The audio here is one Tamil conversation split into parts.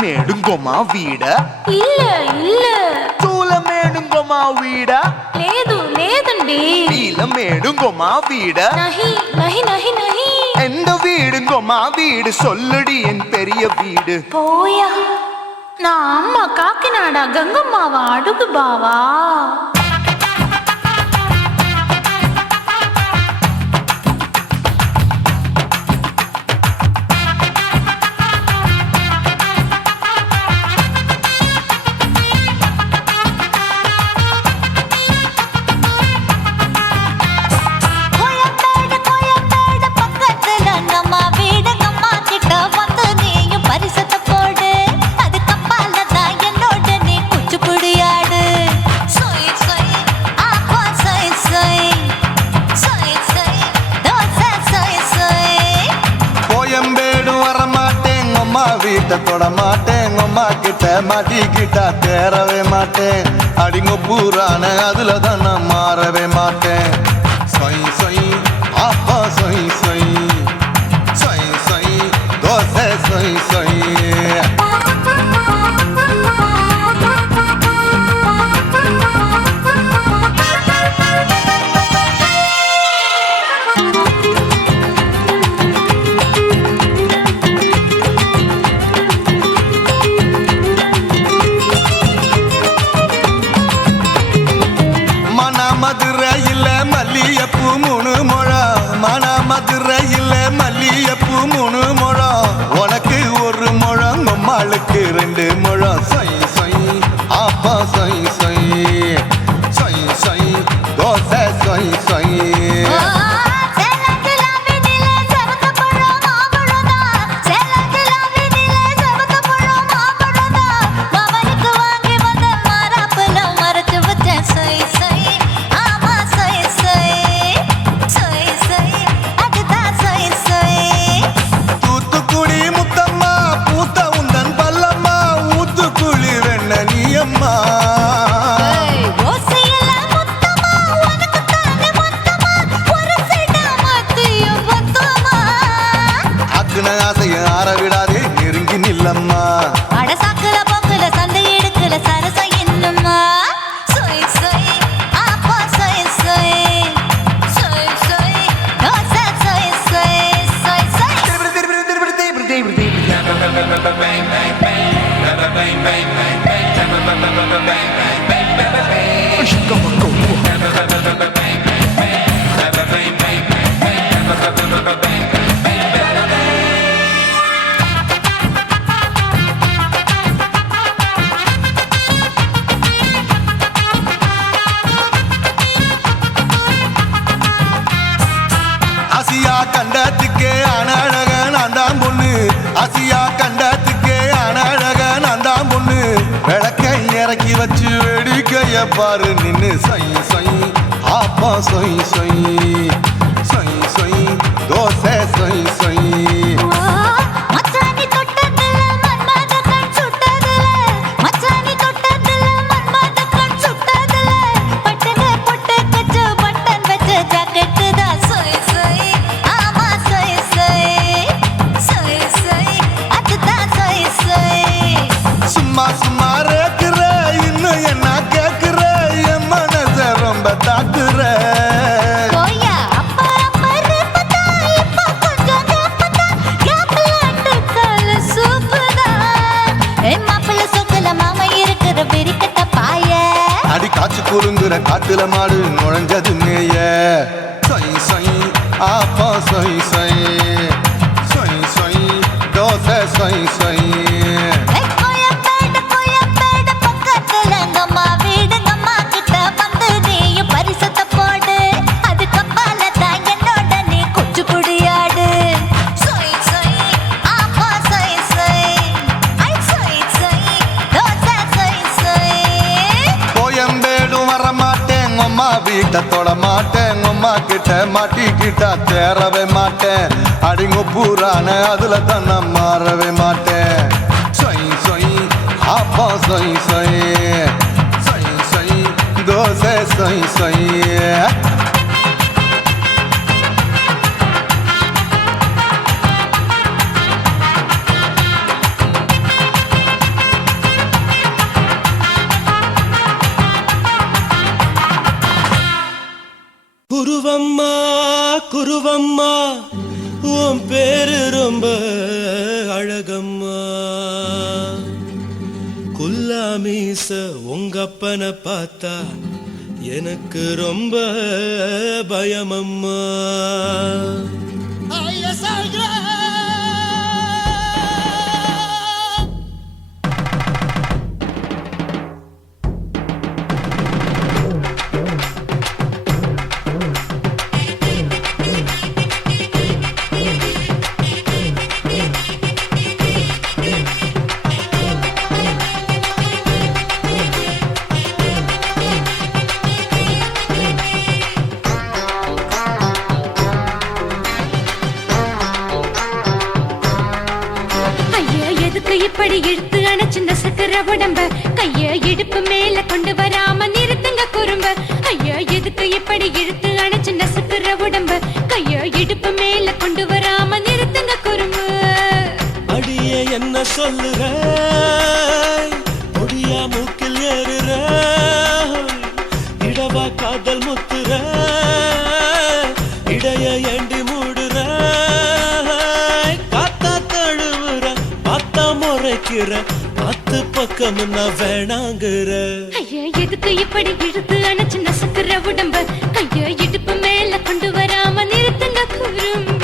మేడుంగోమా వీడ இல்ல இல்ல చూల మేడుంగోమా వీడ లేదు లేదండి వీల మేడుంగోమా వీడ நஹி நஹி நஹி நஹி எந்த வீடுங்கோமா வீடு சொல்லுடி என் பெரிய வீடு போயா நான் அம்மா காக்கிநாடா கங்கம்மாவா அடுகு பாவா கோயம்பேடு பக்கத்துல நம்ம வீடு வீட்டை தொட மாட்டேன் அம்மா கிட்ட மாட்டிக்கிட்டா தேரவே மாட்டேன் அடிங்க பூரான அதுல தான் நான் மாறவே மாட்டேன் சொய் சொய் அப்பா சொய் சொய் சொய் சொய் தோசை சொய் சொய் மதுரையில் மல்லியப்பூ 3 முழம் மதுரையில் மல்லியப்பூ 3 முழம் உனக்கு 1 முழம் அம்மாளுக்கு 2 முழம் சொய் சொய் அப்பா சொய் சொய் சொய் சொய் தோசை சொய் சொய் ஆசைய ஆறவிடாதே நெருங்கி நில்லம்மா அடசாக்குல போக்குல சந்தை எடுக்கல சரச என்னம்மா சொய் சொய் அப்பா சொய் சொய் சொய் சொய் தோசை சொய் சொய் சொய் சொய் ஆசியா கண்டத்துக்கே அனழக நான் தான் பொண்ணு ஆசியா கண்டத்துக்கே அனழக நான் தான் பொண்ணு விளக்கை இறக்கி வச்சு வேடிக்கைய பாரு நின்னு சொய் சொய் அப்பா சொய் சொய் சொய் சொய் தோசை சொய் சொய் மச்சானி தொட்டதுல மன்மத கண் சுட்டதுல மச்சானி தொட்டதுல மன்மத கண் சுட்டதுல பட்டங்க பொட்டு கச்சு பட்டன் வச்ச ஜாக்கெட் தான் சொய் சொய் ஆமா சொய் சொய் சொய் சொய் அதுதான் சொய் சொய் சும்மா சும்மா ரேக்குற இன்னும் என்ன கேக்குற என் மனச ரொம்ப தாக்குற கோயா அப்பா அப்பா ரப்பதா இப்போ கொஞ்சம் கேப்பதா கேப்பலாட்டு கால சூப்பதா ஏ மாப்பிள்ள சொக்கல மாமா இருக்கிற வெறிக்கட்ட பாய அடி காய்ச்சி குறுங்குற காட்டுல மாடு நுழைஞ்சது மேய சொய் சொய் அப்பா சொய் சொய் சொய் சொய் தோசை சொய் சொய் கோயம்பேடு பக்கத்துல எங்கம்மா வீடு அம்மா கிட்ட வந்து நீயும் பரிசத்தை போடு அது கப்பால தான் என்னோட நீ குச்சி புடியாடு சொய் சொய் அப்பா சொய் சொய் ஐ சொய் சொய் தோசை சொய் சொய் கோயம்பேடும் வர மாட்டேன் அம்மா வீட்டை தொட மாட்டேன் அம்மா கிட்ட மாட்டிக்கிட்டா தேரவே மாட்டேன் அடிங்க பூரான அதுல தான் நான் மாறவே மாட்டேன் சொய் சொய் அப்பா சொய் சொய் சொய் சொய் தோசை சொய் சொய் குருவம்மா குருவம்மா உன் பேரு ரொம்ப அழகம்மா குல்லாமீச உங்க அப்பனை பார்த்தா எனக்கு ரொம்ப பயமம்மா எதுக்கு இப்படி இழுத்து அணைச்சு நசுக்கிற உடம்ப கைய இடுப்பு மேல கொண்டு வராம நிறுத்துங்க குறும்ப ஐயா எதுக்கு இப்படி இழுத்து அணைச்சு நசுக்கிற உடம்ப கைய இடுப்பு மேல கொண்டு வராம நிறுத்துங்க குறும்பு அடியே என்ன சொல்லுற முடியா மூக்கில் ஏறுற இடவா காதல் முத்துற இடைய ஏண்டி மூடுற காத்தா தழுவுற பார்த்தா முறைக்கிற பத்து பக்கம் நான் வேணாங்குற ஐயா எதுக்கு இப்படி இழுத்து அணைச்சு நசுக்கிற உடம்ப கைய இடுப்பு மேல கொண்டு வராம நிறுத்துங்க குறும்ப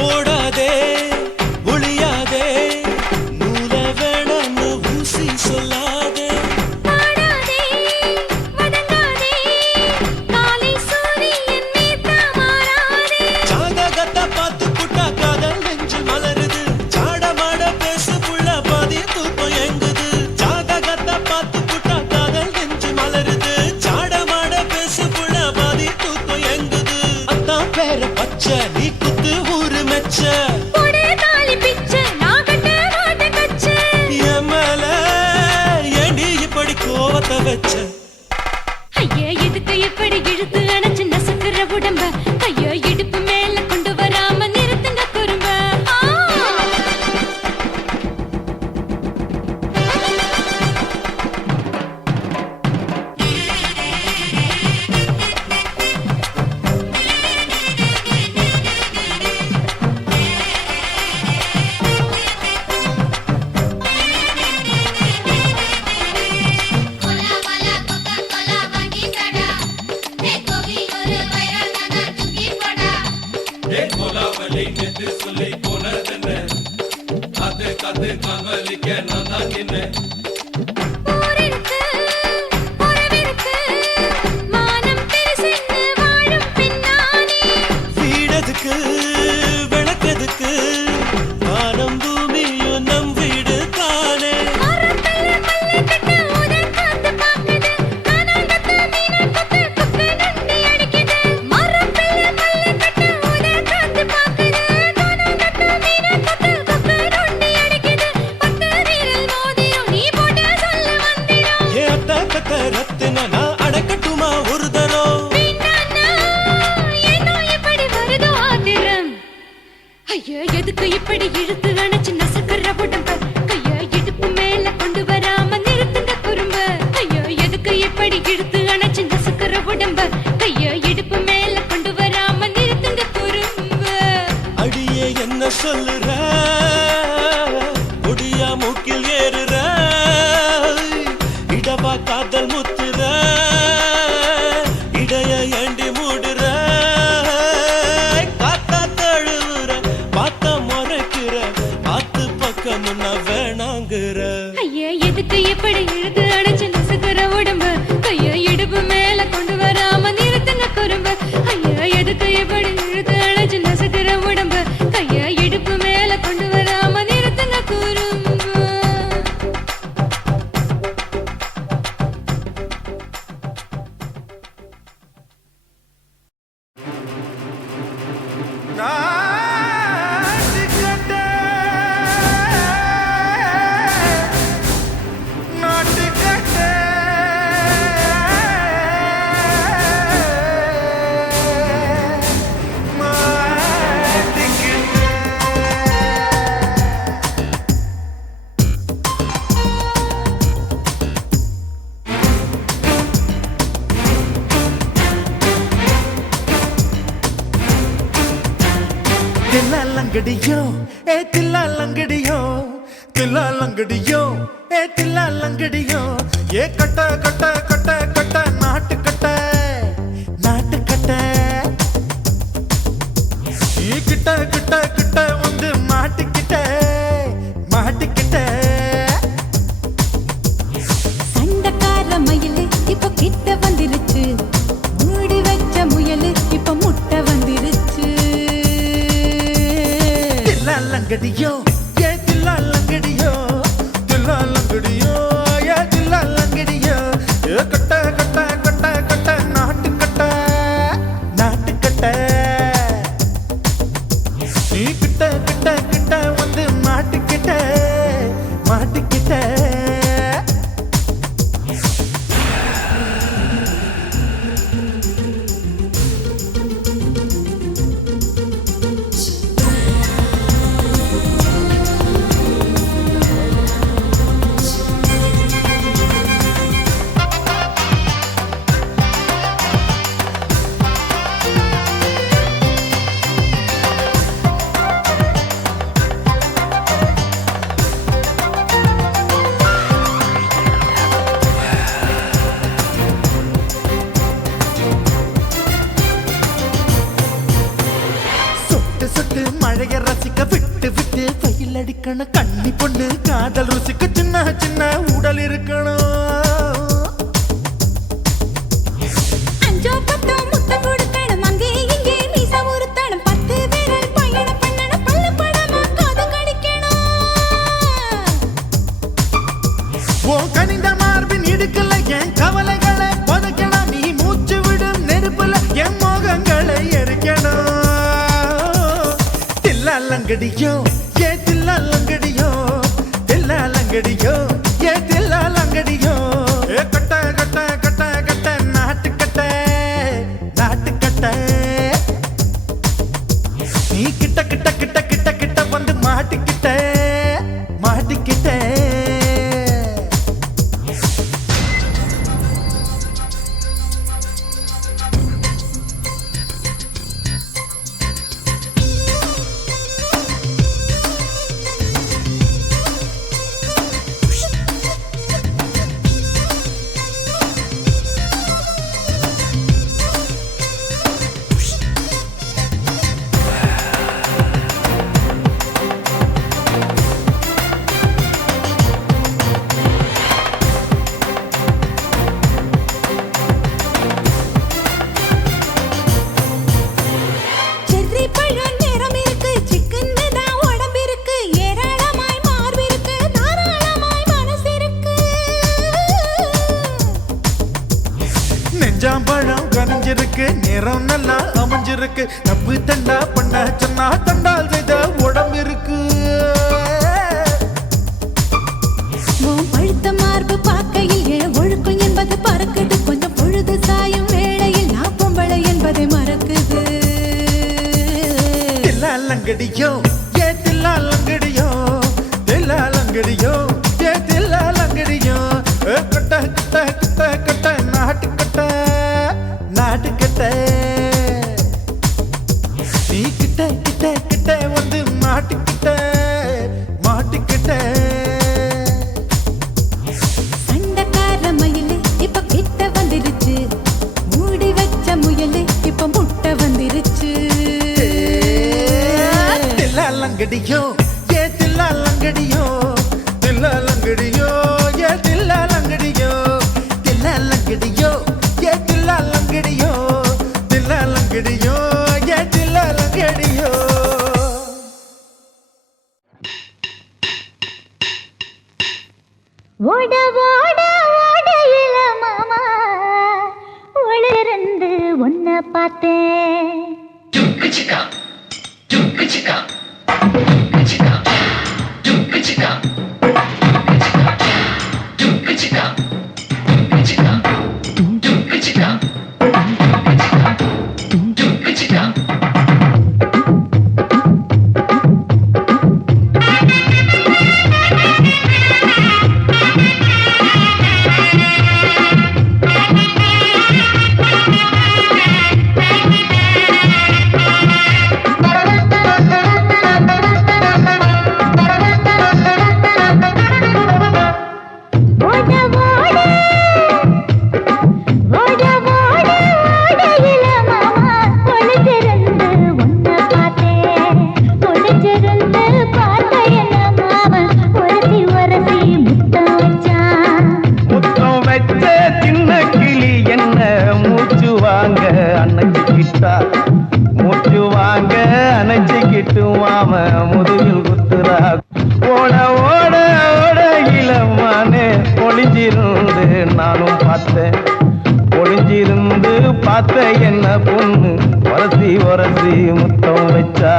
ஓடாதே ஒளியாதே நூல வேணான்னு ஊசி சொல்லாதே பாடாதே வதங்காதே காலை சூரியன் மீத மாறாதே ஜாதகத்தை பார்த்து புட்டா காதல் நெஞ்சு மலருது சாடமாட பேசு புள்ள பாதி தூக்கம் எங்குது ஜாதகத்தை பார்த்து புட்டா காதல் நெஞ்சு மலருது சாடமாட பேசு புள்ள பாதி தூக்கம் எங்குது அத்தான் பேர பச்சை நீ குத்து ஊரு மெச்ச போடே தாலி பிச்சை நான் கட்ட மாட்டேன் கச்சை என் மேல ஏண்டி இப்படி கோவத்தை வச்ச ஐயா எதுக்கு இப்படி இழுத்து அணைச்சு நசுக்கிற உடம்ப கைய இடுப்பு மேல கொண்டு வராம நிறுத்துங்க குறும்ப ஊரிருக்கு உறவிருக்கு மானம் பெருசென்னு வாழும் பின்னானே வீடதுக்கு விளக்கதுக்கு வானம் பூமியும் நம் வீடு தானே மரத்துல மல்லி கட்ட உதன் காத்து பாக்குது கானாங்கத்து மீனாங்கத்து குக்கு நண்டி அடிக்குது மரத்துல மல்லி கட்ட உதன் காத்து பாக்குது கானாங்கத்து மீனாங்கத்து குக்கு நண்டி அடிக்குது பத்து வீரல் மோதியும் நீ போட்ட சொல்ல வந்திடும் ஏ அத்த கத்த ரத்தின நான் அடக்கட்டுமா ஒரு தரம் வீணானா ஏனோ இப்படி வருதோ ஆத்திரம் ஐயா எதுக்கு இப்படி இழுத்து அணைச்சு நசுக்கிற உடம்ப கைய இடுப்பு மேல கொண்டு வராம நிறுத்துங்க குறும்ப ஐயா எதுக்கு இப்படி இழுத்து அணைச்சு நசுக்கிற உடம்ப கைய இடுப்பு மேல கொண்டு வராம நிறுத்துங்க குறும்ப அடியே என்ன சொல்லுற முடியா மூக்கில் ஏறுற இடவா காதல் முத்துற இடைய ஏண்டி மூடுற காத்தா தழுவுற பார்த்த முறைக்கிற ஆத்து பக்கம் நான் வேணாங்குற ஐயா எதுக்கு இப்படி இழுத்து அணைச்சு நசுக்கிற உடம்ப கைய இடுப்பு மேல கொண்டு வராம நிறுத்துங்க குறும்ப ஐயா எதுக்கு இப்படி இழுத்து அணைச்சு நசுக்கிற உடம்ப கைய இடுப்பு மேல கொண்டு வராம நிறுத்துங்க குறும்ப தில்லா லங்கடியோ ஏ தில்லா லங்கடியோ தில்லாலங்கடியோ ஏ தில்லாலங்கடியோ ஏ கட்ட கட்ட கட்ட கட்ட நாட்டு கட்ட நாட்டு கட்ட நீ கிட்ட கிட்ட கிட்ட வந்து மாட்டிக்கிட்ட மாட்டிக்கிட்ட சண்டக்கார மயிலு இப்ப கிட்ட வந்துருச்சு மூடி வச்ச முயலு இப்ப முட்டை வந்துருச்சு தில்லாலங்கடியோ ஏ தில்லாலங்கடியோ தில்லாலங்கடியோ ஏ தில்லாலங்கடியோ ஏ கட்ட கட்ட கட்ட கட்ட நாட்டு கட்ட நாட்டு கட்ட நீ கிட்ட கிட்ட கிட்ட வந்து மாட்டிக்கிட்ட மாட்டிக்கிட்ட சொட்டு சொட்டு மழைய ரசிக்க விட்டு விட்டு வெயில் அடிக்கணும் கண்ணி பொண்ணு காதல் ருசிக்க சின்ன சின்ன உடல் இருக்கணும் அஞ்சோ பத்தோ முட்டை கொடுக்கணும் அங்கே இங்கே மீச உறுத்தணும் 10 விரல் பயணம் பண்ணணும் பல்ல படமா காது கடிக்கணும் ஓ கனிந்த மார்பின் இடுக்கல என் கவலைகளை புதைக்கணும் நீ மூச்சு விடும் நெருப்புல என் மோகங்களை எரிக்கணும் தில்லாலங்கடியோ ஏ தில்லாலங்கடியோ தில்லாலங்கடியோ ஏ தில்லாலங்கடியோ ஏ கட்ட கட்ட கட்ட கட்ட நாட்டு கட்ட நாட்டு கட்ட நீ கிட்ட கிட்ட கிட்ட கிட்ட கிட்ட வந்து மாட்டிக்கிட்ட மாட்டிக்கிட்ட செர்ரி பழம் நிறம் இருக்கு சிக்கன்னு தான் உடம்பு இருக்கு ஏராளமாய் மார்பு இருக்கு தாராளமாய் மனசு இருக்கு நெஞ்சாம்பழம் கனிஞ்சிருக்கு நிறம் நல்லா அமைஞ்சிருக்கு தப்பு தண்டா பண்ண சொன்னா தண்டால் செய்த உடம்பு இருக்கு உன் பழுத்த மார்பு பார்க்கையில் என் ஒழுக்கம் என்பது பறக்குது கொஞ்சம் பொழுது சாயும் வேளையில் நான் பொம்பளை என்பதை மறக்குது தில்லாலங்கடியோ ஏ தில்லாலங்கடியோ தில்லாலங்கடியோ ஏ தில்லாலங்கடியோ ஏ கட்ட கட்ட கட்ட கட்ட நாட்டு கட்ட நாட்டு கட்ட நீ கிட்ட கிட்ட கிட்ட வந்து மாட்டிக்கிட்ட மாட்டிக்கிட்ட சண்டக்கார மயிலு இப்ப கிட்ட வந்துருச்சு மூடி வச்ச முயலு இப்ப முட்டை வந்துருச்சு தில்லாலங்கடியோ ஏ தில்லாலங்கடியோ தில்லாலங்கடியோ ஏ தில்லாலங்கடியோ தில்லாலங்கடியோ ஏ தில்லாலங்கடியோ தில்லாலங்கடியோ ஏ தில்லாலங்கடியோ ஓட ஓட ஓடையில மாமா ஒளிருந்து உன்னை பார்த்தேன் பார்த்த என்ன பொண்ணு உரசி உரசி முத்தம் வச்சா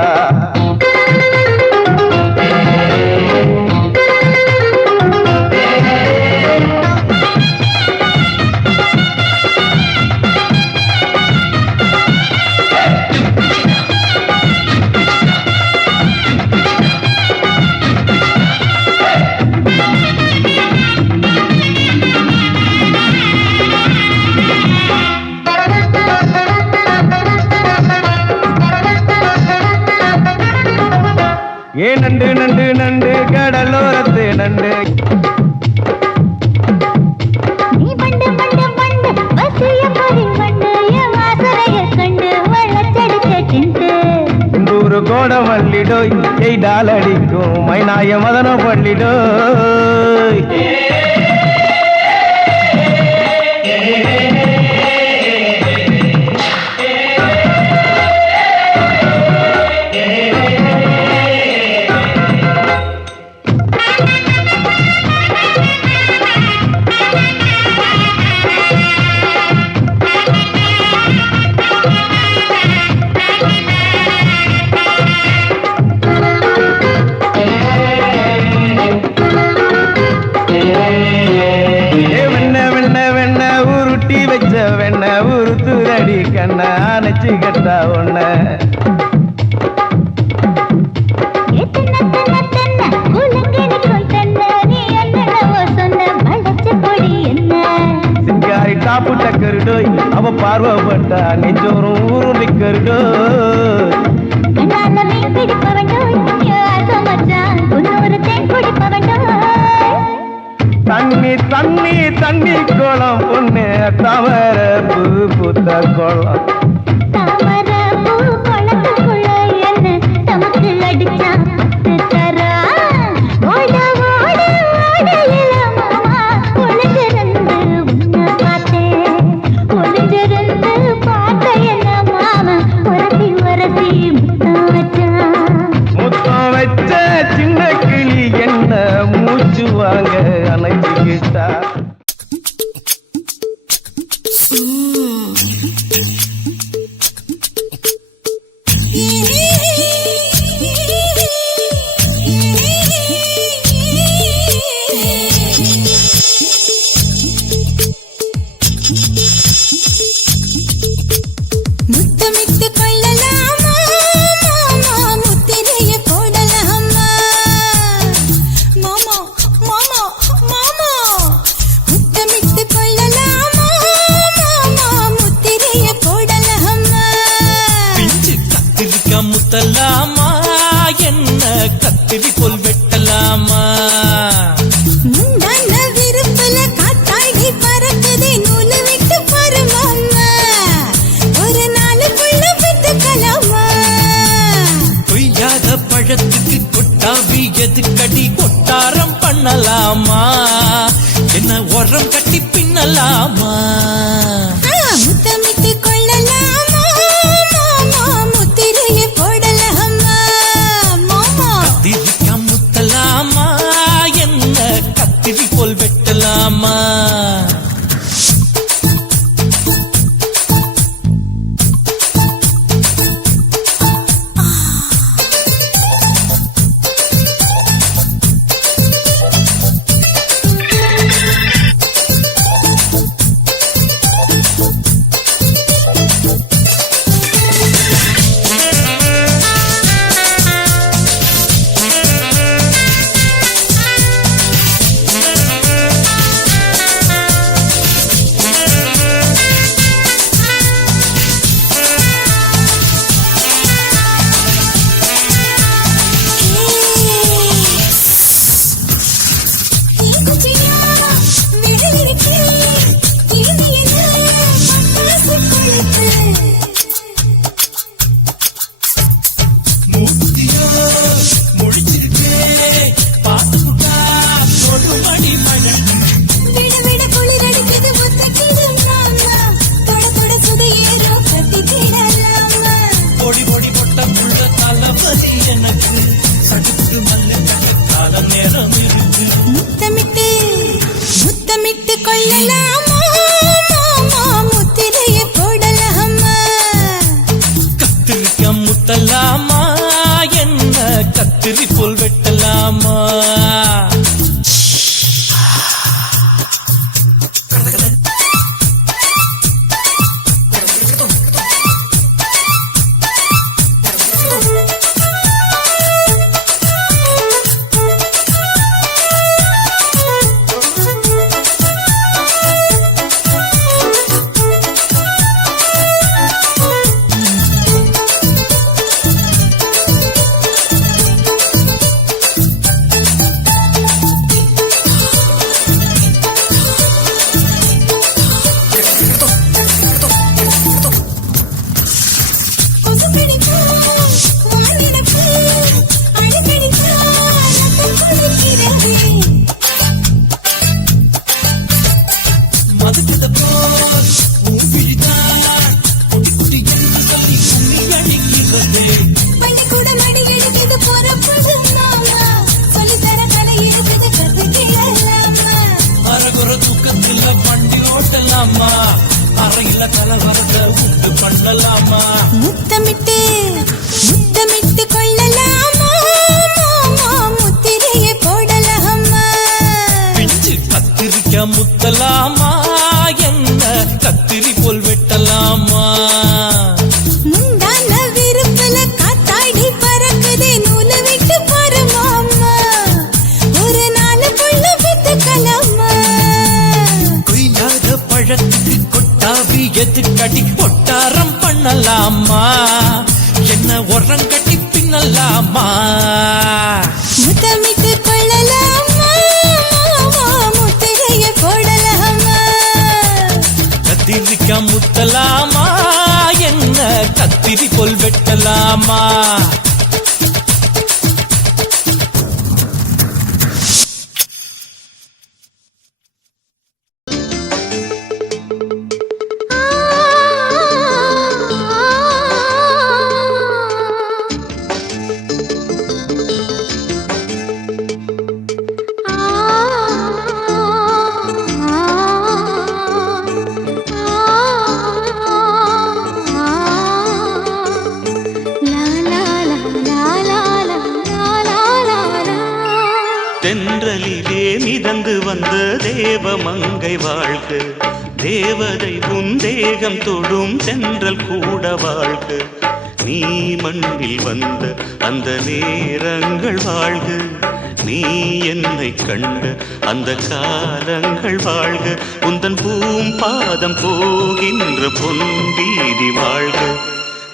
ஏ நண்டு நண்டு நண்டு கடலோரத்து நண்டு நீ வண்டு வண்டு வண்டு வசிய பொறி வண்டு என் வாசனைய கண்டு வள்ளச்செடுக்க திண்டு இந்தூரு கோட மல்லிடோய் எய்டால் அடிக்கும் மைனாய மதன பள்ளிடோய் வெண்ண ஊரு தூரடி கண்ண அணைச்சு கட்டா ஒண்ண சிங்காரி டாப்பு டக்கருடோய் அவ பார்வப்பட்டா நெஞ்சோறும் ஊரும் நிக்கருடோய் தண்ணி தண்ணி தண்ணி கோலம் பொண்ணு தவற பூ பூத்த கோலம் தாமர பூ குளத்துக்குள்ள என்ன தமக்கு அடிச்சா தரா ஓட ஓட ஓடையில மாமா ஒளிஞ்சிருந்து உன்னை பார்த்தேன் ஒளிஞ்சிருந்து பார்த்த என்ன மாமா உரசி உரசி முத்தம் வச்சான் முத்தம் வச்ச சின்ன கிளி என்ன மூச்சு வாங்க அணைச்சுக்கிட்டா முத்தமிட்டு கொள்ளலாமா மாமா முத்திரைய போடலாமா மாமா மாமா மாமா முத்தமிட்டு கொள்ளலாமா மாமா முத்திரைய போடலாமா பிஞ்சு கத்திரிக்கா முத்தலாமா என்ன கத்திரி போல் வெட்டலாமா முந்தான விருப்பல காத்தாடி பறக்குதே நூலு விட்டு பாரு மாமா ஒரு நாளுக்குள்ள விட்டுக்கலாமா கொய்யாத பழத்துக்கு கொட்டாவி எதுக்கடி கொட்டாரம் பண்ணலாமா என்ன உரம் கட்டி பின்னலாமா முத்தமிட்டு கொள்ளலாமா மாமா முத்திரைய போடலாமா மாமா கத்திரிக்கா முத்தலாமா என்ன கத்திரி போல் வெட்டலாமா முத்தமிட்டு கொள்ளலாமா மாமா முத்திரைய போடலாமா செய்யலாமா அறையில கலவரத்தை உண்டு பண்ணலாமா முத்தமிட்டு முத்தமிட்டு கொள்ளலாமா முத்திரையை போடலாமா பிஞ்சு கத்திரிக்க முத்தலாமா என்ன கத்திரி போல் வெட்டலாமா முந்தான விருப்பல காத்தாடி பறக்குதே நூல விட்டு பரமாமா ஒரு நாள் புள்ள வித்துக்கலாமா கொய்யாத பழத்துக்கு கொட்டாவி எதுக்கடி ஒட்டாரம் பண்ணலாமா என்ன உரங்கட்டி பின்னலாமா முத்தமிட்டு கொள்ளலாமா முத்திரையை போடலாமா கத்திரிக்க முத்தலாமா என்ன கத்திரி போல் வெட்டலாமா தென்றலிலே மிதந்து வந்த தேவமங்கை வாழ்க தேவதை உன் தேகம் தொடும் தென்றல் கூட வாழ்க நீ மண்ணில் வந்த அந்த நேரங்கள் வாழ்க நீ என்னை கண்ட அந்த காலங்கள் வாழ்க உந்தன் பூம்பாதம் போகின்ற பொன்வீதி வாழ்க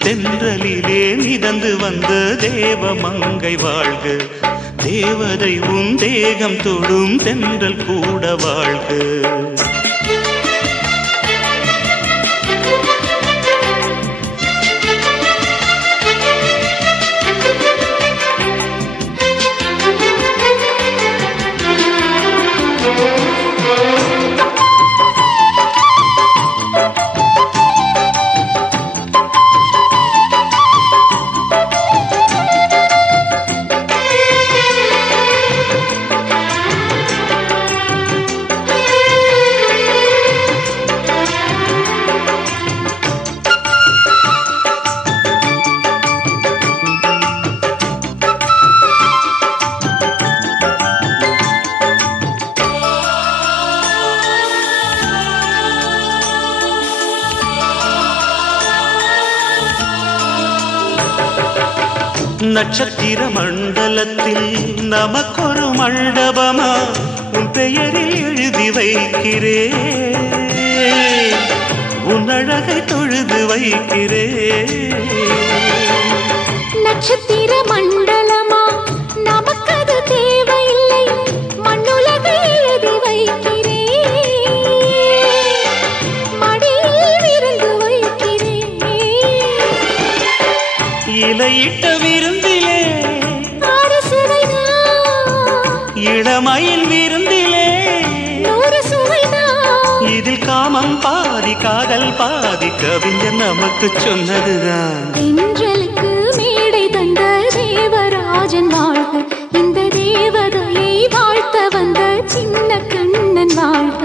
தென்றலிலே மிதந்து வந்த தேவமங்கை வாழ்க தேவதை உன் தேகம் தொடும் தென்றல் கூட வாழ்க நட்சத்திர மண்டலத்தில் நமக்கொரு மண்டபமா உன் பெயரில் எழுதி வைக்கிறேன் உன் அழகை தொழுது வைக்கிறேன் நட்சத்திர மண்டலமா நமக்கது தேவையில்லை மண்ணுலகை எழுதி வைக்கிறேன் மடியில் விருந்து வைக்கிறேன் இலையிட்ட விருந்திலே ஆறு சுவைதான் இளமயில் விருந்திலே நூறு சுவைதான் இதில் காமம் பாதி காதல் பாதி கவிஞர் நமக்கு சொன்னதுதான் தென்றலுக்கு மேடை தந்த தேவராஜன் வாழ்க இந்த தேவதையை வாழ்த்த வந்த சின்ன கண்ணன் வாழ்க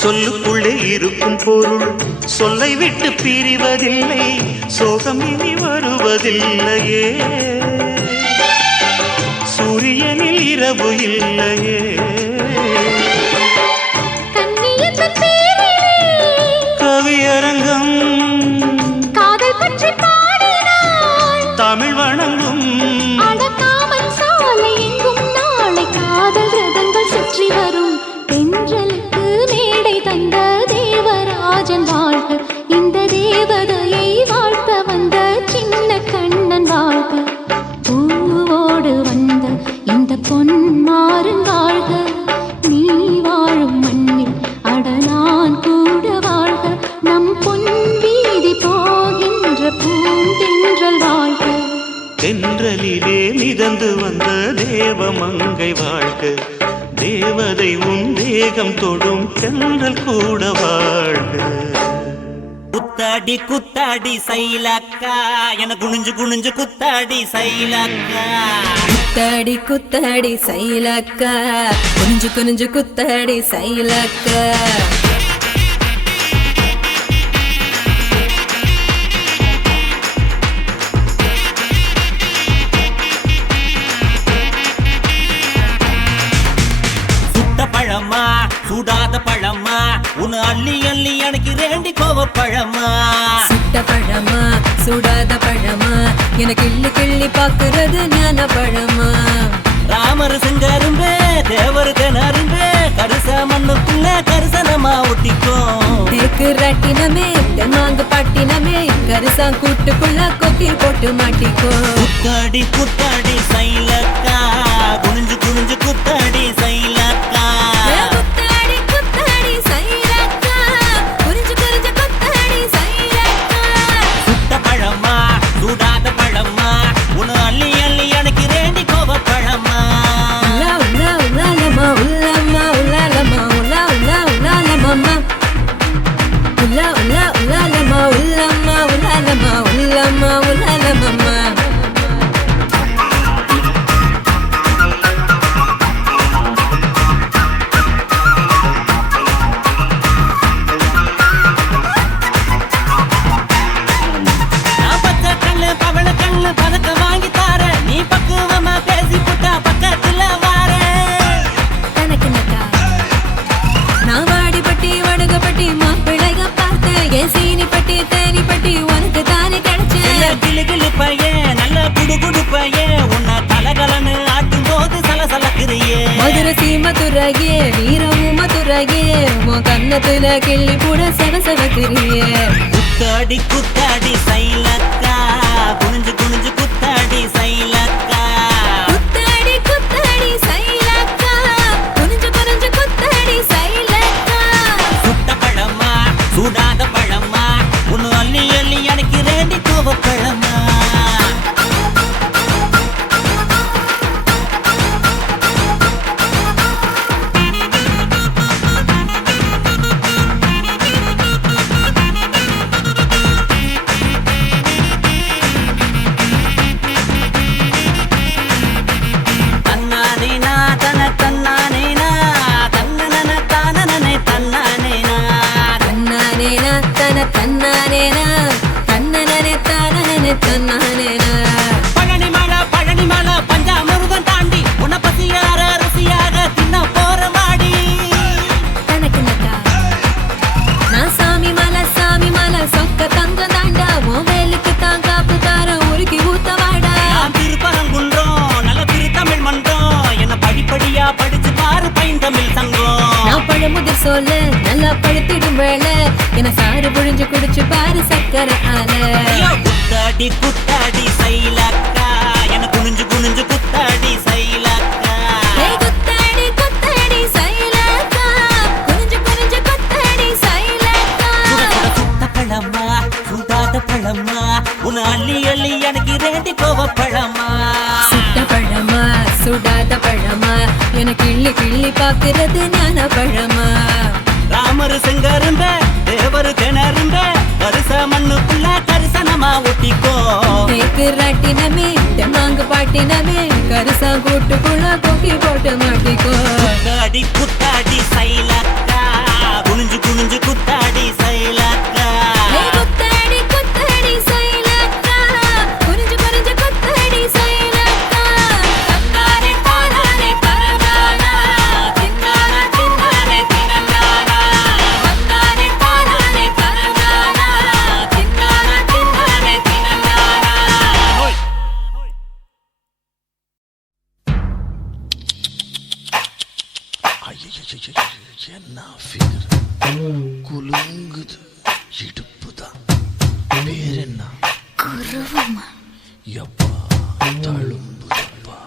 சொல்லுக்குள்ளே இருக்கும் பொருள் சொல்லை விட்டு பிரிவதில்லை சோகம் இனி வருவதில்லையே சூரியனில் இரவு இல்லையே கண்ணியத்தின் பேரிலே கவியரங்கம் காதல் பற்றி பாடினாள் தமிழ் வணங்கும் அடக்காமல் சாலை எங்கும் நாளை காதல் ரதங்கள் சுற்றி வரும் தென்றலுக்கு மேடை தந்த தேவராஜன் வாழ்க இந்த தேவதையை வாழ்த்த வந்த சின்ன கண்ணன் வாழ்க பூவோடு வந்த இந்த பொன்மாறன் வாழ்க நீ வாழும் மண்ணில் அட நான் கூட வாழ்க நம் பொன் வீதி போகின்ற பூந்தென்றல் வாழ்க தென்றலிலே மிதந்து வந்த தேவமங்கை வாழ்க தேவதை உன் தேகம் தொடும் தென்றல் கூட வாழ்க குத்தாடி குத்தாடி சைலக்கா என குனிஞ்சு குனிஞ்சு குத்தாடி சைலக்கா குத்தாடி குத்தாடி சைலக்கா குனிஞ்சு குனிஞ்சு குத்தாடி சைலக்கா சுட்ட பழமா சுடாத பழமா உன்னு அள்ளி அள்ளி எனக்கு ரெண்டி கோவ பழமா சுட்ட பழமா சுடாத பழமா எனக்கு கிள்ளி கிள்ளி பாக்குறது ஞான பழமா ராமர் செங்கரும்பே தேவர் திணறும்பே கரிச மண்ணுக்குள்ள கரிசனமா ஒட்டிக்கோ தேக்கு ராட்டினமே தென்னாங்கு பாட்டினமே கரிசா கூட்டுக்குள்ள கொத்தி போட்டு மாட்டிக்கோ குத்தாடி குத்தாடி சைலக்கா குனிஞ்சு குனிஞ்சு குத்தாடி சைலக்கா குத்தாடி குத்தாடி சைலக்கா குனிஞ்சு குனிஞ்சு குத்தாடி சைலக்கா சுட்ட பழமா சுடாத பழமா உன்னு அள்ளி அள்ளி எனக்கு ரெண்டி கோவ பழமா உலா உலா உலாலமா உலமா உலாலமா உலா உலா உலாலமா உலா உலா உலாலமா உலமா உலாலமா உலமா உலாலமா நான் பச்சை கண்ணு பவள கண்ணு பதக்க வாங்கி தார நீ பக்குவமா பேசி புட்டா பக்கத்துல வார தனக்கு நக்கா நான் வாடிப்பட்டி வடுகப்பட்டி மாப்பிள்ளைக பார்த்தேன் என் சீனி பட்டி தேனி பட்டி உனக்கு தானே கிடைச்சேன் கிளு கிளு பையன் நல்ல குடு குடு பையன் உன்னை கலகலன்னு ஆட்டும் போது சலசலக்குறியே மதுரை சீமதுரையே வீரமும் மதுரையே உன் கண்ணத்துல கிள்ளி கூட சவசவக்கிறியே குத்தாடி குத்தாடி சைலக்கா குனிஞ்சு குனிஞ்சு குத்தாடி சைலக்கா குத்தாடி குத்தாடி சைலக்கா குனிஞ்சு குனிஞ்சு குத்தாடி சைலக்கா சுட்ட பழமா சுடாத பழமா உன்னு அள்ளி அள்ளி எனக்கு ரெண்டி கோவ பழமா தன்னானேனா தன தன்னானேனா தன்னன தானனனே தன்னானேனா தன்னானேனா தன தன்னானேனா தன்னனனே தானனனே தன்னானேனா பழனி மலை பஞ்சாமிருகம் தாண்டி உன்னை பசியார ருசியாக தின்ன போற மாடி தனக்கு நக்கா நான் சாமி மலை சொக்க தங்கம் தாண்டா உன் வேலுக்கு தான் காப்பு தார உருக்கி ஊத்த வாடா நான் திருப்பரங்குன்றோம் நல்ல திருத்தமிழ் மன்றம் என்ன படிப்படியா படிச்சு பாரு பைந்தமிழ் சங்கம் நான் பழமுதிர் சொல்ல நல்லா பழுத்திடும் வேளை என சாறு புழிஞ்சு குடிச்சு பாரு சக்கரை ஆல ஐயோ, குத்தாடி குத்தாடி சைலக்கா என்ன குனிஞ்சு குனிஞ்சு குத்தாடி சைலக்கா ஏய் குத்தாடி குத்தாடி சைலக்கா குனிஞ்சு குனிஞ்சு குத்தாடி சைலக்கா சுட்ட பழமா சுடாத பழமா உன் அள்ளி அள்ளி எனக்கு ரெண்டி கோவ பழமா சுட்ட பழமா சுடாத பழமா எனக்கு கிள்ளி கிள்ளி பாக்குறது ஞான பழமா ராமர் செங்கரும்ப தேவர் திணறும்ப கரிச மண்ணுக்குள்ள கரிசனமா ஒட்டிக்கோ தேக்கு ராட்டினமே தெம்மாங்கு பாட்டினமே கரிசா கூட்டுக்குள்ள கொக்கி போட்டு மாட்டிக்கோ குத்தாடி குத்தாடி சைலக்கா குனிஞ்சு குனிஞ்சு குத்தாடி சைலக்கா ஏய் குத்தாடி குத்தாடி சைலக்கா குனிஞ்சு குனிஞ்சு குத்தாடி சைலக்கா தன்னானே என்ன ஃபிகர் குலுங்குது இடுப்பு தான் பேர் என்ன குருவமா எப்பா தழும்புதப்பா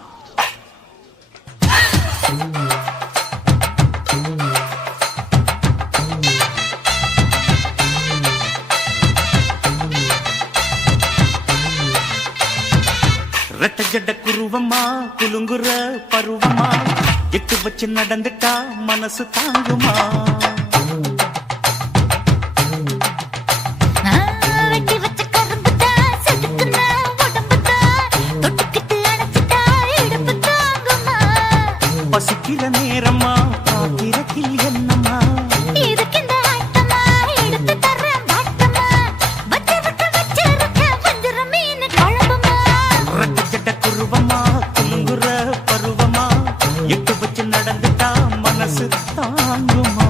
ரெட்ட ஜட குருவமா குலுங்குற பருவமா எட்டு வச்சு நடந்துட்டா மனசு தாங்குமா வெட்டி வச்ச கரும்புதா செதுக்குன உடம்புதா தொட்டுக்கிட்டு அணைச்சிட்டா இடுப்பு தாங்குமா பசிக்கிற நேரமா பாத்திரத்தில் என்னமா இதுக்கு இந்த ஆட்டமா எடுத்து தர்றேன் பாட்டமா வச்சிருக்க வஞ்சிர மீன் குழம்புமா ரெட்ட ஜட குருவமா குலுங்குற பருவமா எட்டு வச்சு நடந்துட்டா மனசு தாங்குமா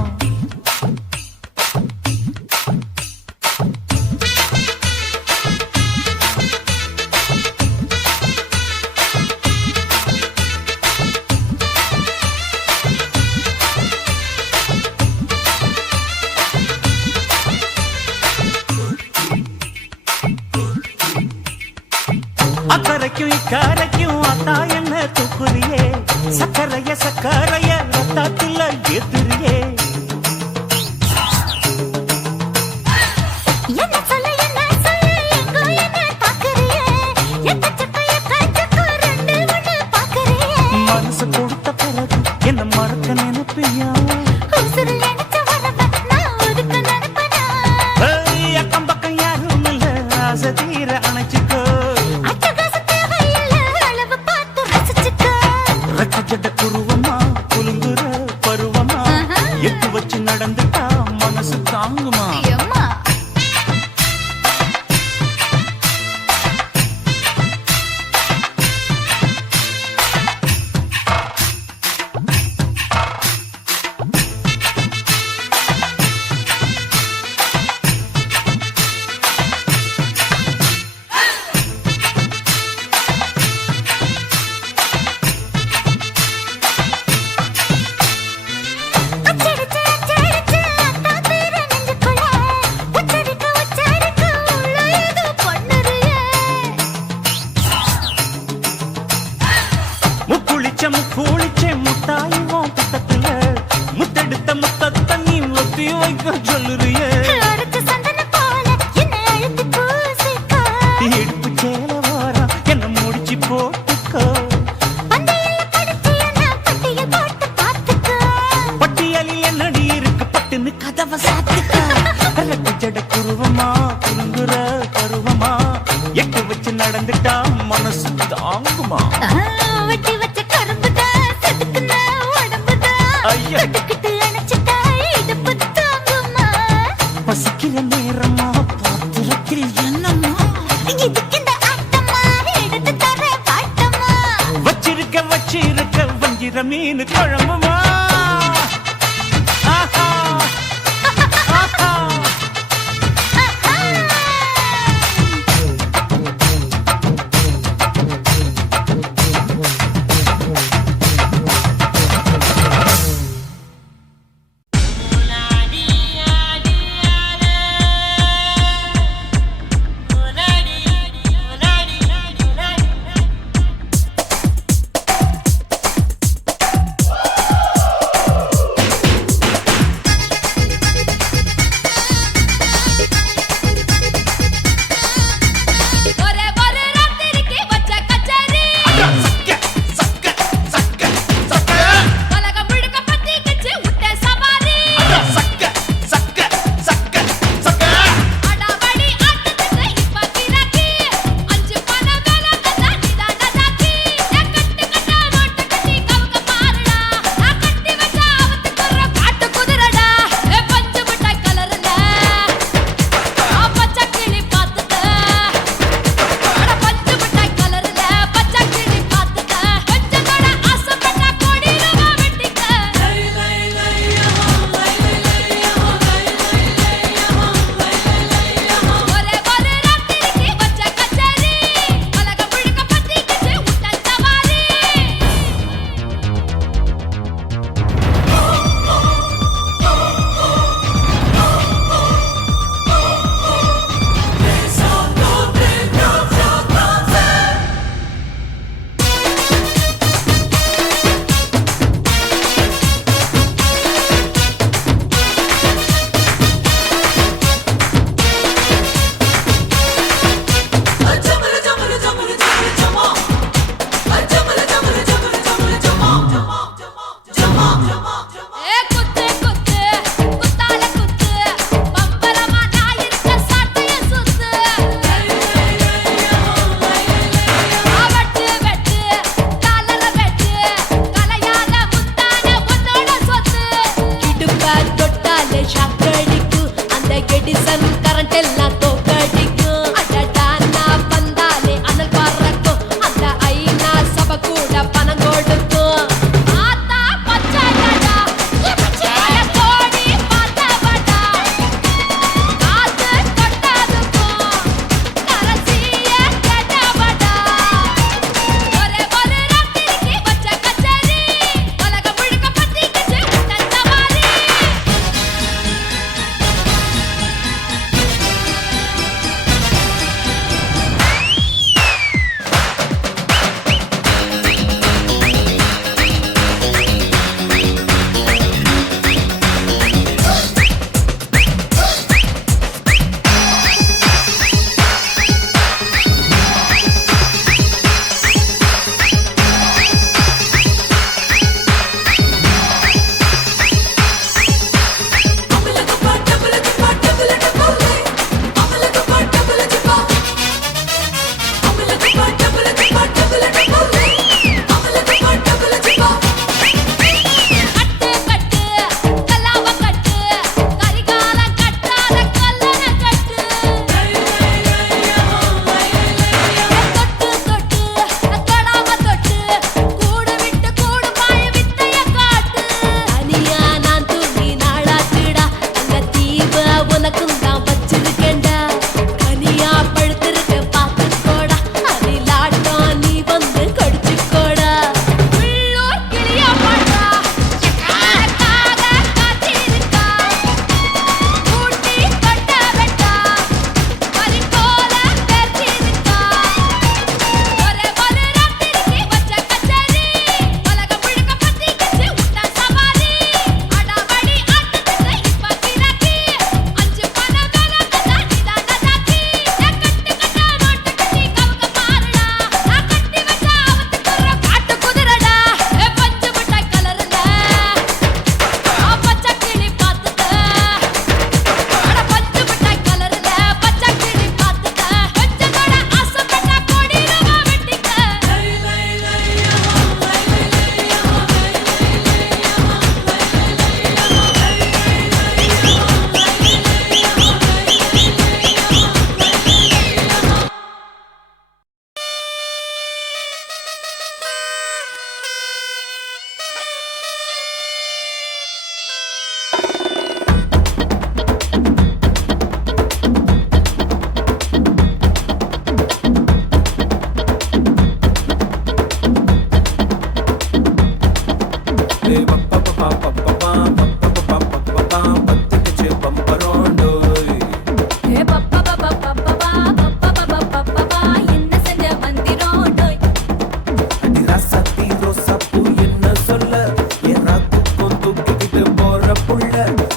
அக்கறைக்கும் இக்கரைக்கும் அத்தா என்ன தூக்குறியே சக்கரைய ரத்தாத்துல ஏத்துறியே என்ன சொல்ல எங்கோ என்ன பாக்குறியே எக்கச்சக்க ரெண்டு ஒண்ணு பாக்குறியே மனசு கொடுத்த பிறகு என்ன மறக்க நினைப்பியா உசுறு நினைச்ச வரவ நான் ஒதுக்க நினைப்பனா அக்கம் பக்கம் யாரும் இல்ல ஆசை தீர அணைச்சிக்கோ அட்டகாச தேவையில்ல அளவு பார்த்து ரசிச்சுக்கோ ரெட்ட ஜட குருவமா குலுங்குற பருவமா எட்டு வச்சு நடந்துட்டா மனசு தாங்குமா அம்மா அச்சடிச்சு அத்தா பேர நெஞ்சுக்குள்ள உச்சரிக்க உள்ள ஏதோ பண்ணுறியே முக்குளிச்ச முத்தாய் உன் புத்தத்துல முத்தெடுத்த முத்தத்தை நீ ஒத்தி வைக்க சொல்லுறியே அரைச்ச சந்தனம் போல என்னை அழுத்தி பூசிக்கோ இடுப்பு சேல வாரம் என்ன முடிச்சு போட்டுக்கோ பந்தையில படிச்சு என்ன பட்டியல் போட்டு பார்த்துக்கோ பட்டியலில் என்னடி இருக்கு பட்டுன்னு கதவை சாத்துக்கோ ரெட்ட ஜட குருவமா குலுங்குற பருவமா எட்டு வச்சு நடந்துட்டா மனசு தாங்குமா வெட்டி வச்ச கரும்புதா செதுக்குன உடம்புதா ஐயா. தொட்டுக்கிட்டு அணைச்சிட்டா இடுப்பு தாங்குமா பசிக்கிற நேரமா பாத்திரத்தில் என்னமா இதுக்கு இந்த ஆட்டமா எடுத்து தர்றேன் பாட்டமா வச்சிருக்க வஞ்சிர மீன் குழம்புமா ஆஹா. ஆஹா. பத்துக்குச்சு பம்பரோண்டோய் ஏ பப்பா பப்பா பப்பா பப்பா பப்பா என்ன செஞ்ச வந்திரோண்டோய் அடி ராசாத்தி ரோசாப்பூ என்ன சொல்ல என் ராத்துக்கும் தூக்கிக்கிட்டு போற புள்ள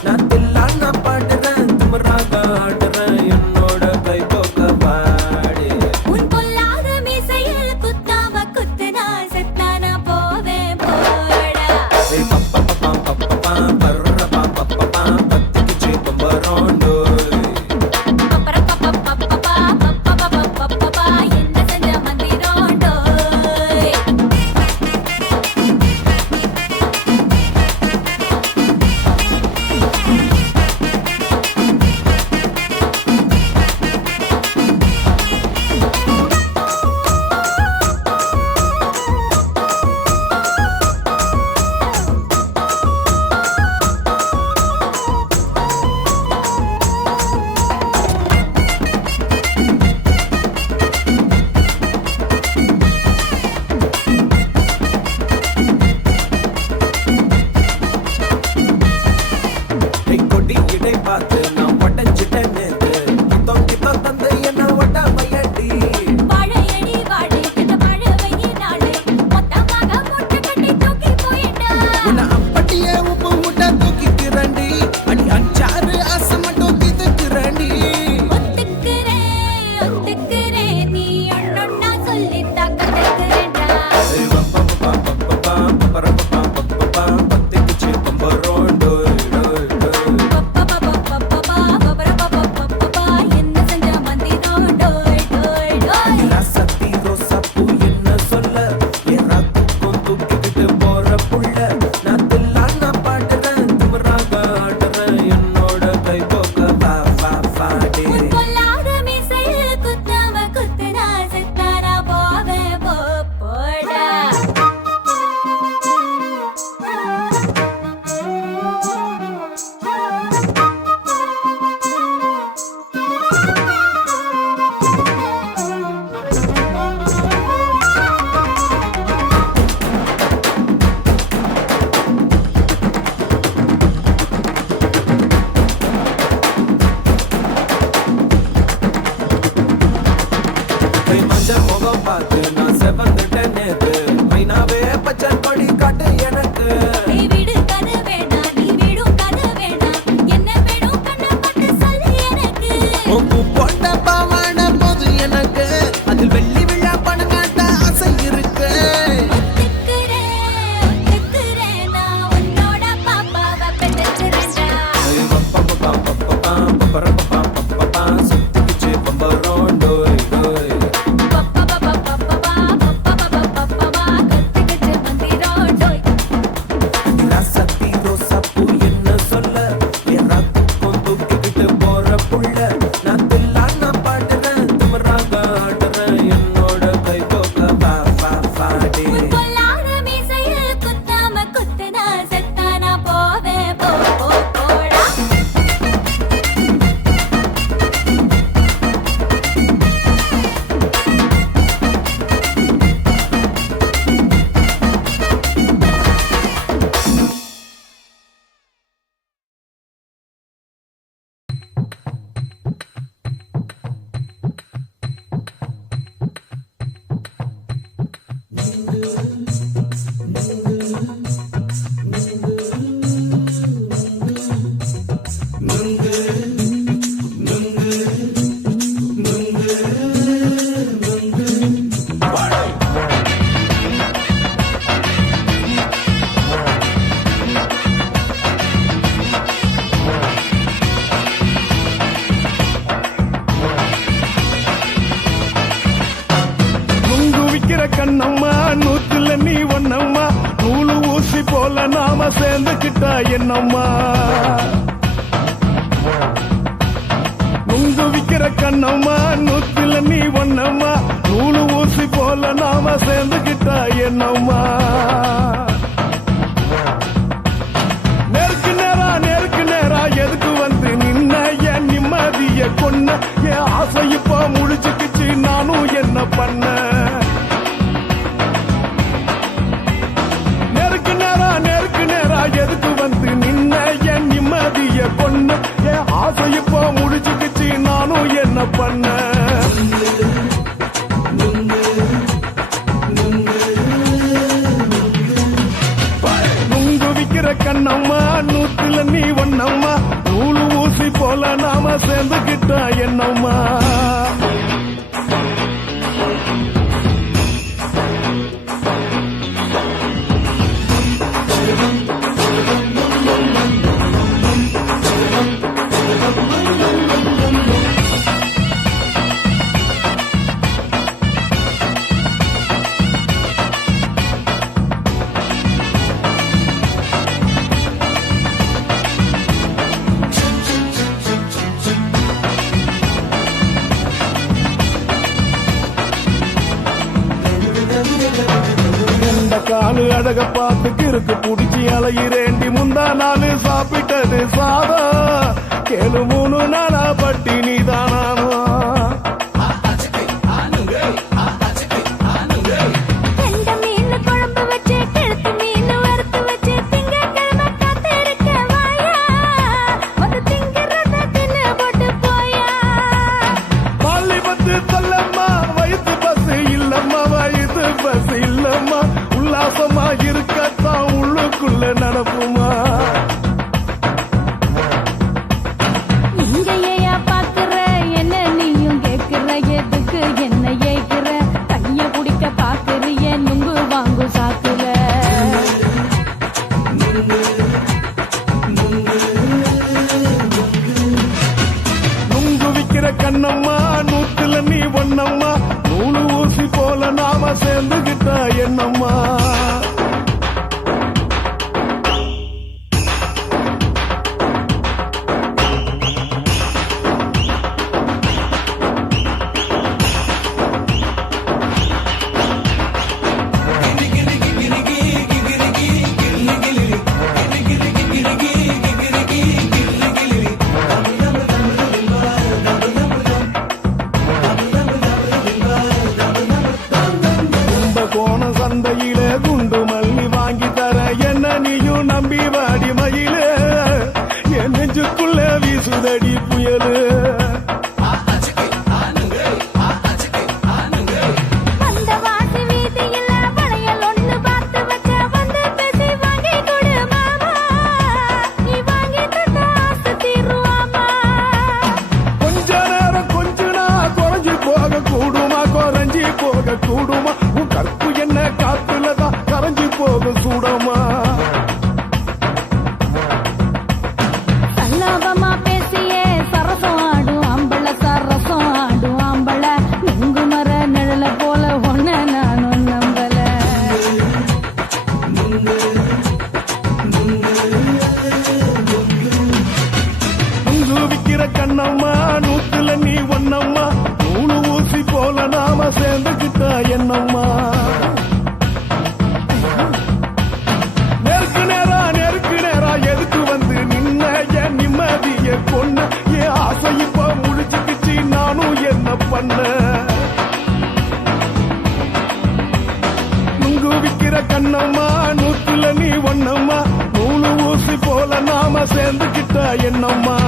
நான் தில்லான பாடுறேன் திமிராக ஆடுறேன் என்னோட கை போக்க பாடு உன் பொல்லாத மீசையில் குத்தாம குத்துனா செத்தானா போவேன் போடா ஏய் பப்பா பப்பா பப்பா பர்ரப்பா பப்பா பத்துக்குச்சு பம்பரோண்டோய் பப்பா என்ன செஞ்ச வந்திரோண்டோய் கொடி இடை பார்த்து நான் உடஞ்சிட்டேன் நேத்து கித்தோ தந்து என்ன ஒட்டாமையடி வாழையடி வாழை இந்த வாழவையே நாளை மொத்தமாக மொட்டை கட்டி தூக்கி போயிட்டா உன்னை அப்பட்டியே உப்பு முட்டை தூக்கிக்கிறண்டி அடி அஞ்சாறு ஆசை மட்டும் திதுக்கிறண்டி ஒத்துக்கிறேன் நீ ஒன்னொன்னா சொல்லித்தா கத்துக்கிறேன்டா பத்துக்குச்சு பம்பரோண்டோய் பப்பா என்ன செஞ்ச வந்திரோண்டோய் டோய் டோய் ராசாத்தி ரோசாப்பூ என்ன சொல்ல என் ராத்துக்கும் தூக்கிக்கிட்டு போற புள்ள நான் தில்லான பாடுறேன் திமிராக ஆடுறேன் என்னோட கை போக்க வா வா வாடே உன் பொல்லாத மீசையில் குத்தாம குத்துனா செத்தானா போவேன் போடா கை மஞ்சள் முகம் பார்த்து நான் செவந்துட்டேன் நேத்து மைனாவே பச்சை கொடி காட்டு எனக்கு நீ வீடு கரு வேணாம் நீ வீடும் கரு வேணாம் என்ன வேணும் கண்ணை பார்த்து சொல்லு எனக்கு உப்பு போட்ட பாவாடை போது எனக்கு அதில் வெள்ளி விழா பணங்காட்ட ஆசை இருக்கு ஒத்துக்கிறேன் நான் உன்னோட பாப்பாவை பெற்றுக்கிறேன்டா சுத்திக்குச்சு பம்பரோண்டோய் டோய் பப்பா கத்துக்கிச்சு வந்திரோண்டோய் ராசாத்தி ரோசாப்பூ என்ன சொல்ல என் ராத்துக்கும் தூக்கிக்கிட்டு போற புள்ள நான் தில்லான பாடுறேன் திமிராக ஆடுறேன் என்னோட கை போக்க வா வா வாடே உன் பொல்லாத மீசையில் குத்தாம குத்துனா செத்தானா போவேன் போடா நுங்கு விக்கிற கண்ணம்மா நூத்துல நீ ஒன்னம்மா நூலு ஊசி போல நாம சேர்ந்துக்கிட்டா என்னம்மா நுங்கு விக்கிற கண்ணம்மா நூத்துல நீ ஒன்னம்மா நூலு ஊசி போல நாம சேர்ந்துக்கிட்டா என்னம்மா நேருக்கு நேரா எதுக்கு வந்து நின்ன என் நிம்மதிய கொன்ன என் ஆசை இப்ப முடிச்சுக்கிச்சு நானும் என்ன பண்ண நேருக்கு எதுக்கு வந்து நின்ன என் நிம்மதிய கொன்ன என் ஆசை இப்போ முடிச்சுக்கிச்சு நானும் என்ன பண்ண நுங்கு விக்கிற கண்ணம்மா நூத்துல நீ ஒன்னம்மா நூலு ஊசி போல நாம சேர்ந்துகிட்டா என்னம்மா காலு அழக பார்த்து இருக்கு புடிச்சி அலையிறேண்டி முந்தா நாலு சாப்பிட்டது சாதா கேளு 3 நாளா பட்டினி தானானோ கெண்ட மீன் குழம்பு வச்சு கெளுத்து மீன் வறுத்து வச்சு திங்கட்கிழமை காத்திருக்க வாயா வந்து திங்கிறத தின்னு போட்டு போயா பள்ளி பத்து சொல்லம்மா வயிற்று பஸ் இல்லம்மா வயிற்று பஸ் இல்லம்மா உல்லாசமா இருக்கத்தான் உள்ளுக்குள்ள நடப்புமா இங்கேயா பாக்குற என்ன நீயும் கேக்குற எதுக்கு என்ன ஏக்குற கைய குடிக்க பாக்குறிய நுங்கு வாங்கு சாக்குற நுங்கு விக்கிற கண்ணம்மா நூத்துல நீ ஒன்னம்மா நூலு ஊசி போல நாம சேர்ந்துகிட்டா என்னம்மா கோண சந்தையில குண்டு மல்லி வாங்கி தர என்ன நீயும் நம்பி வாடி மயில என் நெஞ்சுக்குள்ள வீசுதடி புயலு அந்த வாசி வீதியில வளையல் ஒண்ணு பார்த்து வச்ச வந்து பேசி வாங்கி கொடு மாமா நீ வாங்கி தந்த ஆசை தீருவாமா கொஞ்ச நேரம் கொஞ்ச நான் குறைஞ்சி போக கூடுமா குறைஞ்சி போக கூடுமா உன் கற்பு என்ன காத்துலதான் கரைஞ்சி போக சூடமா சல்லாபமா பேசியே சரசம் ஆடும் ஆம்பள சரசம் ஆடும் ஆம்பள நுங்கு மர நிழல போல ஒன்ன நானும் நம்பல நுங்கு விக்கிற கண்ணம்மா நூத்துல நீ ஒன்னம்மா நூலு ஊசி போல நாம சேர்ந்துகிட்டா என்னம்மா நெருக்கு நேரா எதுக்கு வந்து நின்ன என் நிம்மதிய கொன்ன என் ஆசை இப்ப முடிச்சுக்கிச்சு நானும் என்ன பண்ண நுங்கு விக்கிற கண்ணம்மா நூத்துல நீ ஒன்னம்மா நூலு ஊசி போல நாம சேர்ந்துகிட்டா என்னம்மா